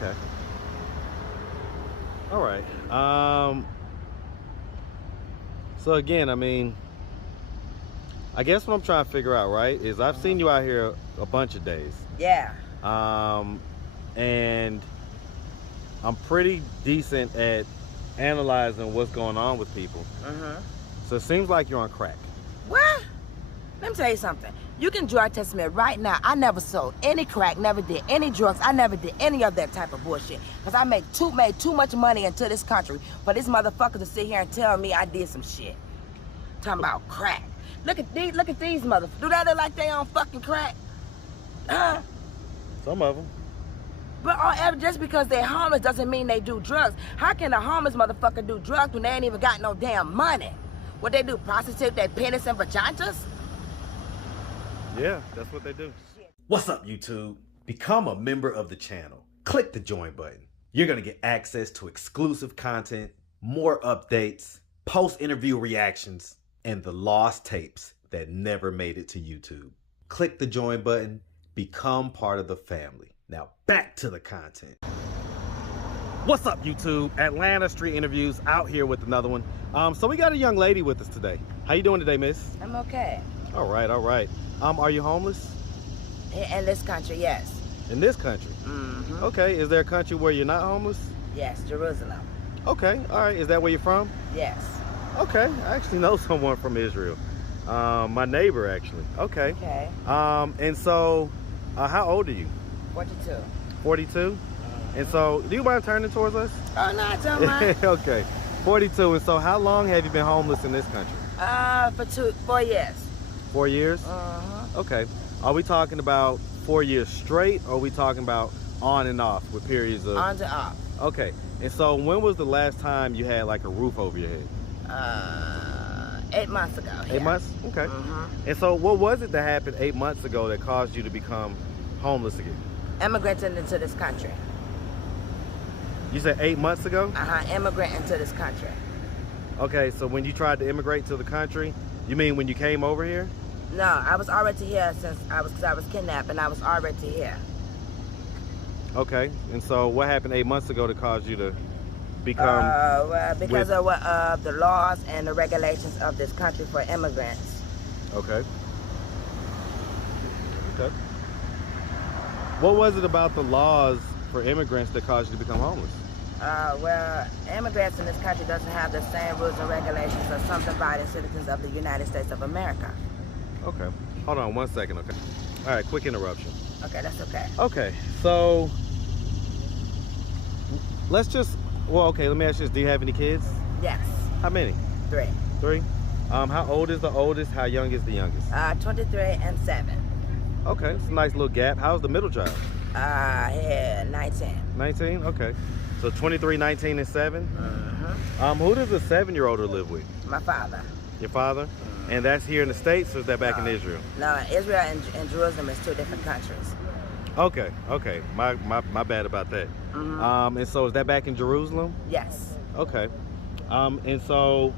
Okay. All right. So again, I mean, I guess what I'm trying to figure out, right, is I've seen you out here a bunch of days. Yeah. And I'm pretty decent at analyzing what's going on with people. So it seems like you're on crack. What? Let me tell you something. You can drug test me right now. I never sold any crack, never did any drugs. I never did any of that type of bullshit. Because I made too much money into this country for this motherfucker to sit here and tell me I did some shit. Talking about crack. Look at these motherfuckers. Do that look like they on fucking crack? Some of them. But just because they're homeless doesn't mean they do drugs. How can a homeless motherfucker do drugs when they ain't even got no damn money? What they do, prostitute their penis and vaginas? Yeah, that's what they do. What's up, YouTube? Become a member of the channel. Click the join button. You're going to get access to exclusive content, more updates, post-interview reactions, and the lost tapes that never made it to YouTube. Click the join button. Become part of the family. Now back to the content. What's up, YouTube? Atlanta Street Interviews out here with another one. So we got a young lady with us today. How you doing today, miss? I'm okay. All right, all right. Are you homeless? In this country, yes. In this country? Mm-hmm. Okay, is there a country where you're not homeless? Yes, Jerusalem. Okay, all right. Is that where you're from? Yes. Okay, I actually know someone from Israel. My neighbor, actually. Okay. Okay. And so, how old are you? 42. 42? And so, do you mind turning towards us? Oh, no, I don't mind. Okay. 42. And so, how long have you been homeless in this country? For 4 years. 4 years? Okay. Are we talking about 4 years straight, or are we talking about on and off with periods of... On to off. Okay. And so, when was the last time you had like a roof over your head? 8 months ago. 8 months? Okay. And so, what was it that happened 8 months ago that caused you to become homeless again? Immigrating into this country. You said 8 months ago? Immigrant into this country. Okay, so when you tried to immigrate to the country, you mean when you came over here? No, I was already here since I was kidnapped, and I was already here. Okay, and so what happened 8 months ago to cause you to become... well, because of the laws and the regulations of this country for immigrants. Okay. Okay. What was it about the laws for immigrants that caused you to become homeless? Well, immigrants in this country doesn't have the same rules and regulations as some divided citizens of the United States of America. Okay. Hold on 1 second, okay? All right, quick interruption. Okay, that's okay. Okay, so let's just, well, okay, let me ask you this. Do you have any kids? Yes. How many? 3. 3? How old is the oldest? How young is the youngest? 23 and 7. Okay, it's a nice little gap. How's the middle child? Yeah, 19. 19? Okay. So 23, 19, and 7? Who does the 7-year-old live with? My father. Your father? And that's here in the States, or is that back in Israel? No, Israel and Jerusalem is 2 different countries. Okay, okay. My bad about that. And so is that back in Jerusalem? Yes. Okay. And so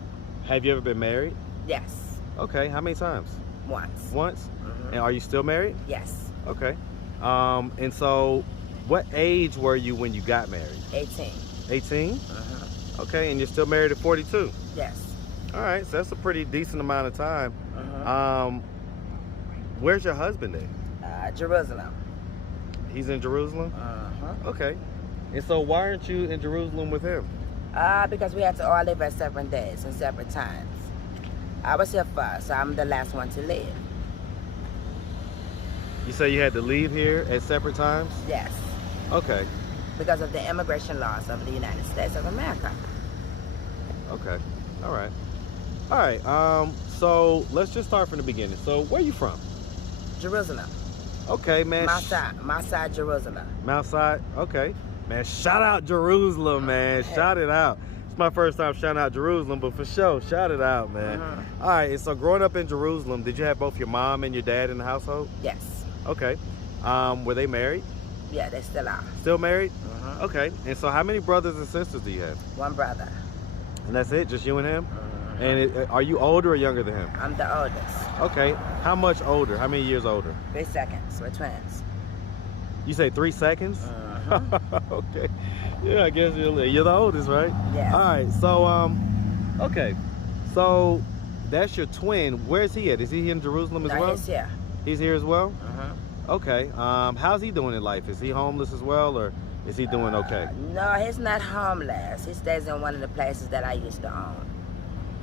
have you ever been married? Yes. Okay, how many times? Once. Once? And are you still married? Yes. Okay. And so what age were you when you got married? 18. 18? Okay, and you're still married at 42? Yes. All right, so that's a pretty decent amount of time. Where's your husband at? Jerusalem. He's in Jerusalem? Okay. And so why aren't you in Jerusalem with him? Because we had to all live at separate days and separate times. I was here first, so I'm the last one to leave. You say you had to leave here at separate times? Yes. Okay. Because of the immigration laws of the United States of America. Okay. All right. All right. So let's just start from the beginning. So where are you from? Jerusalem. Okay, man. Mount Side, Jerusalem. Mount Side? Okay. Man, shout out Jerusalem, man. Shout it out. It's my first time shouting out Jerusalem, but for sure, shout it out, man. All right, and so growing up in Jerusalem, did you have both your mom and your dad in the household? Yes. Okay. Were they married? Yeah, they still are. Still married? Okay. And so how many brothers and sisters do you have? 1 brother. And that's it? Just you and him? And are you older or younger than him? I'm the oldest. Okay. How much older? How many years older? 3 seconds. We're twins. You say 3 seconds? Uh-huh. Okay. Yeah, I guess you're the oldest, right? Yes. All right. So okay. So that's your twin. Where's he at? Is he in Jerusalem as No, well? he's here. He's here as well? Uh-huh. Okay. How's he doing in life? Is he homeless as well, or is he doing okay? No, he's not homeless. He stays in one of the places that I used to own.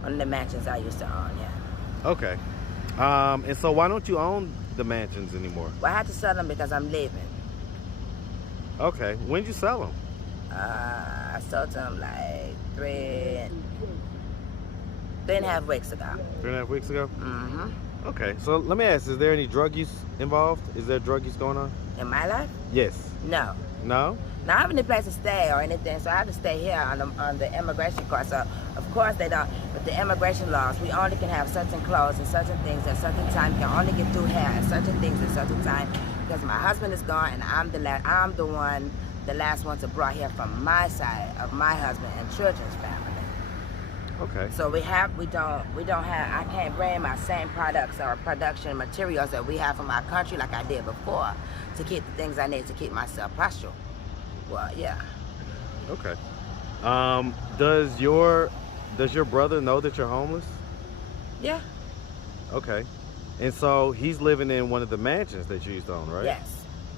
One of the mansions I used to own, yeah. Okay. And so why don't you own the mansions anymore? Well, I had to sell them because I'm leaving. Okay. When'd you sell them? I sold them like 3.5 weeks ago. 3.5 weeks ago? Mm-hmm. Okay. So let me ask, is there any drug use involved? Is there drug use going on? In my life? Yes. No. No? Now, I have any place to stay or anything, so I have to stay here on the immigration court. So, of course, they don't. With the immigration laws, we only can have certain clothes and certain things at certain time. You can only get through hair and certain things at certain time. Because my husband is gone, and I'm the last one to brought here from my side of my husband and children's family. Okay. So we don't have. I can't bring my same products or production materials that we have from our country like I did before to keep the things I need to keep myself pastoral. Well, yeah. Okay. Does your brother know that you're homeless? Yeah. Okay. And so he's living in one of the mansions that you used to own, right? Yes.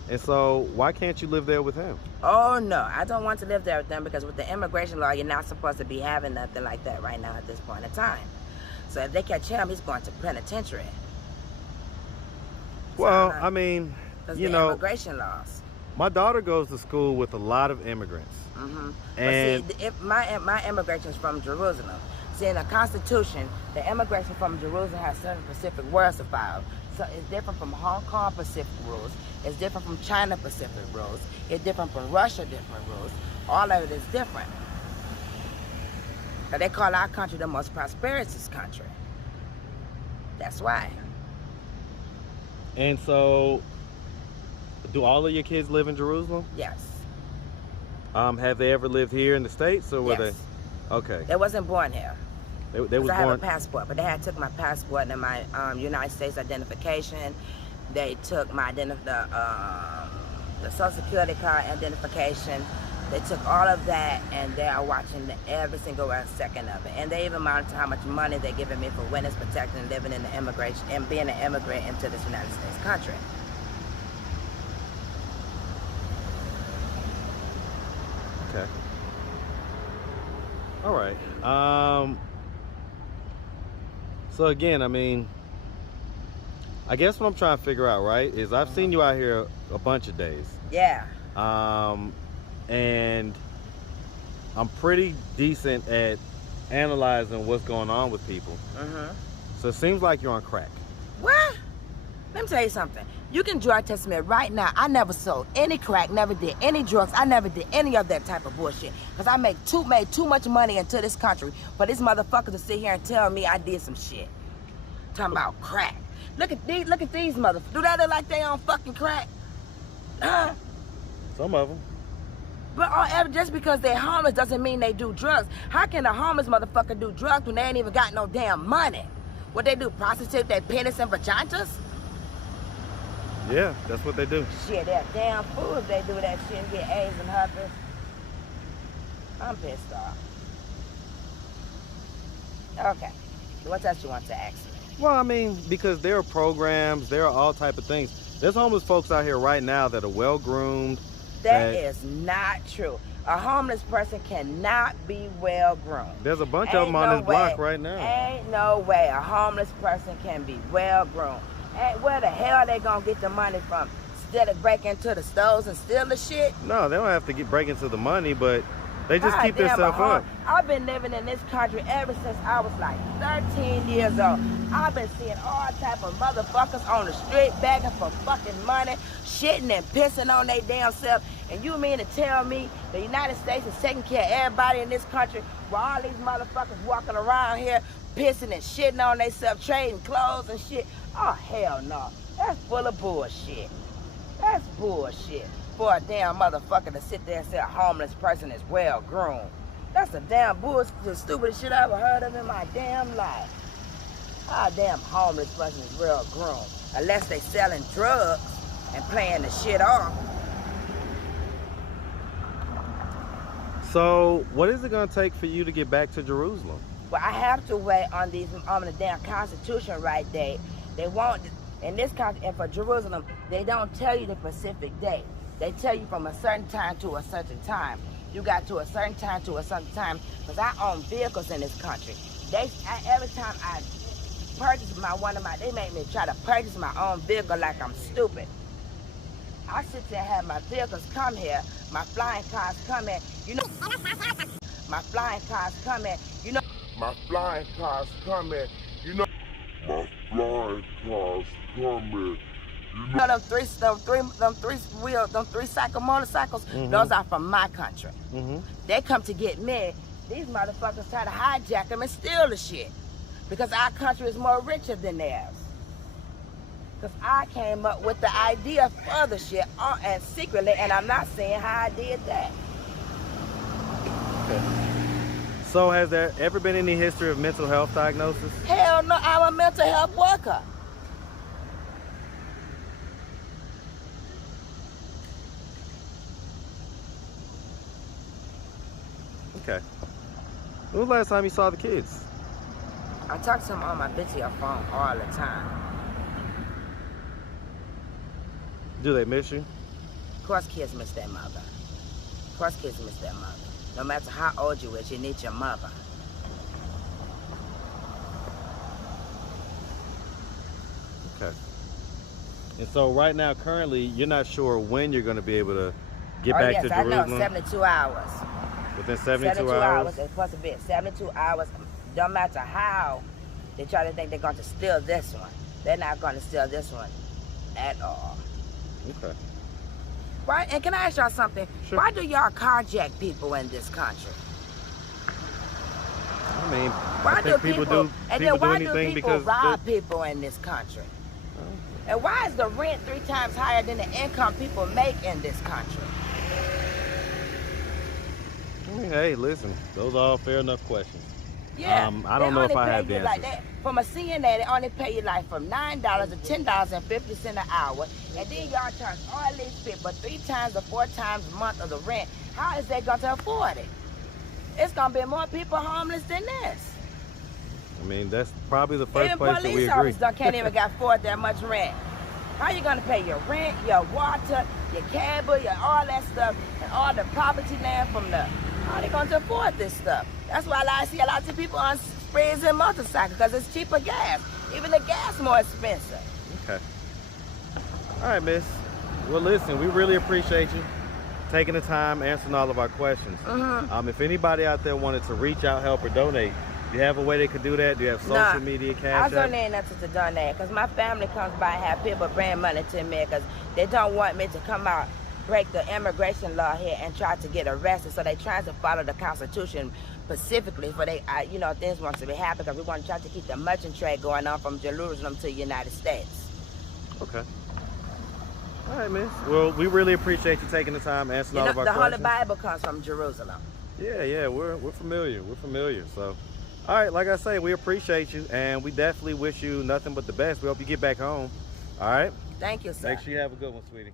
And so why can't you live there with him? Oh no, I don't want to live there with them because with the immigration law, you're not supposed to be having nothing like that right now at this point in time. So if they catch him, he's going to penitentiary. Well, I mean, you know, immigration laws. My daughter goes to school with a lot of immigrants. Mm-hmm. And but see, if my immigration is from Jerusalem. See, in the Constitution, the immigration from Jerusalem has certain Pacific words to follow. So it's different from Hong Kong Pacific rules. It's different from China Pacific rules. It's different from Russia different rules. All of it is different. But they call our country the most prosperous country. That's why. And so, do all of your kids live in Jerusalem? Yes. Have they ever lived here in the States, or were Yes. they? Okay. They wasn't born here. They was I have born. a passport, but they had took my passport and my United States identification. They took my the Social Security card identification. They took all of that, and they are watching every single second of it. And they even monitor how much money they're giving me for witness protection, living in the immigration, and being an immigrant into this United States country. Okay. All right. So again, I mean, I guess what I'm trying to figure out, right, is I've seen you out here a bunch of days. Yeah. And I'm pretty decent at analyzing what's going on with people. Mm-hmm. So it seems like you're on crack. What? Let me tell you something. You can drug test me right now. I never sold any crack, never did any drugs. I never did any of that type of bullshit. Because I made too much money into this country for this motherfucker to sit here and tell me I did some shit. Talking about crack. Look at these motherfuckers. Do that look like they on fucking crack? Huh? Some of them. But just because they're homeless doesn't mean they do drugs. How can a homeless motherfucker do drugs when they ain't even got no damn money? What they do, prostitute their penis and vaginas? Yeah, that's what they do. Shit, they're damn fool if they do that shit and get AIDS and herpes. I'm pissed off. Okay, what else you want to ask me? Well, I mean, because there are programs, there are all type of things. There's homeless folks out here right now that are well-groomed. That is not true. A homeless person cannot be well-groomed. There's a bunch of them on this block right now. Ain't no way a homeless person can be well-groomed. Where the hell they gonna get the money from? Instead of break into the stores and steal the shit? No, they don't have to break into the money, but they just keep themselves up. I've been living in this country ever since I was like 13 years old. I've been seeing all type of motherfuckers on the street begging for fucking money, shitting and pissing on their damn self. And you mean to tell me the United States is taking care of everybody in this country while all these motherfuckers walking around here pissing and shitting on themselves, trading clothes and shit? Oh, hell no. That's full of bullshit. That's bullshit. For a damn motherfucker to sit there and say a homeless person is well-groomed. That's the damn bullshit, the stupidest shit I ever heard of in my damn life. How a damn homeless person is well-groomed? Unless they selling drugs and playing the shit off. So, what is it going to take for you to get back to Jerusalem? Well, I have to wait on the damn Constitution right date. They won't, in this country, and for Jerusalem, they don't tell you the specific date. They tell you from a certain time to a certain time. You got to a certain time to a certain time, because I own vehicles in this country. Every time I purchase they make me try to purchase my own vehicle like I'm stupid. I sit there and have my vehicles come here, my flying cars come in, you know, my flying cars come in, you know, My flying cars coming, you know. My flying cars coming, you know. them three cycle motorcycles, those are from my country. They come to get me. These motherfuckers try to hijack them and steal the shit. Because our country is more richer than theirs. Because I came up with the idea for the shit and secretly, and I'm not saying how I did that. Okay. So, has there ever been any history of mental health diagnosis? Hell no, I'm a mental health worker. Okay. When was the last time you saw the kids? I talk to them on my video phone all the time. Do they miss you? Of course kids miss their mother. Of course kids miss their mother. No matter how old you is, you need your mother. Okay. And so right now, currently, you're not sure when you're going to be able to get back to Jerusalem? I know, 72 hours. Within 72 hours? It's supposed to be 72 hours. Don't matter how they try to think they're going to steal this one. They're not going to steal this one at all. Okay. Why? And can I ask y'all something? Sure. Why do y'all carjack people in this country? I mean, Why I think people do anything because rob people in this country? And why is the rent 3 times higher than the income people make in this country? I mean, hey, listen, those are all fair enough questions. Yeah, I don't know if I have the answers. like that. From a CNA, they only pay you like from $9 to $10.50 an hour, and then y'all charge all these people 3 times or 4 times a month of the rent. How is they going to afford it? It's going to be more people homeless than this. I mean, that's probably the first Even place that we police agree. officers can't even afford that much rent. How you going to pay your rent, your water, your cable, your all that stuff, and all the property land from the... How are they going to afford this stuff? That's why I see a lot of people on sprees and motorcycles, because it's cheaper gas. Even the gas more expensive. Okay. All right, miss. Well, listen, we really appreciate you taking the time, answering all of our questions. If anybody out there wanted to reach out, help, or donate, do you have a way they could do that? Do you have social media, cash I don't need nothing to donate, because my family comes by and have people bring money to me, because they don't want me to come out, break the immigration law here and try to get arrested. So they trying to follow the Constitution specifically for things want to be happening, because we want to try to keep the merchant trade going on from Jerusalem to the United States. Okay. All right, miss. Well, we really appreciate you taking the time, answering all of our the questions. Holy Bible comes from Jerusalem. Yeah, we're familiar. We're familiar. So, all right, like I say, we appreciate you, and we definitely wish you nothing but the best. We hope you get back home. All right? Thank you, sir. Make sure you have a good one, sweetie.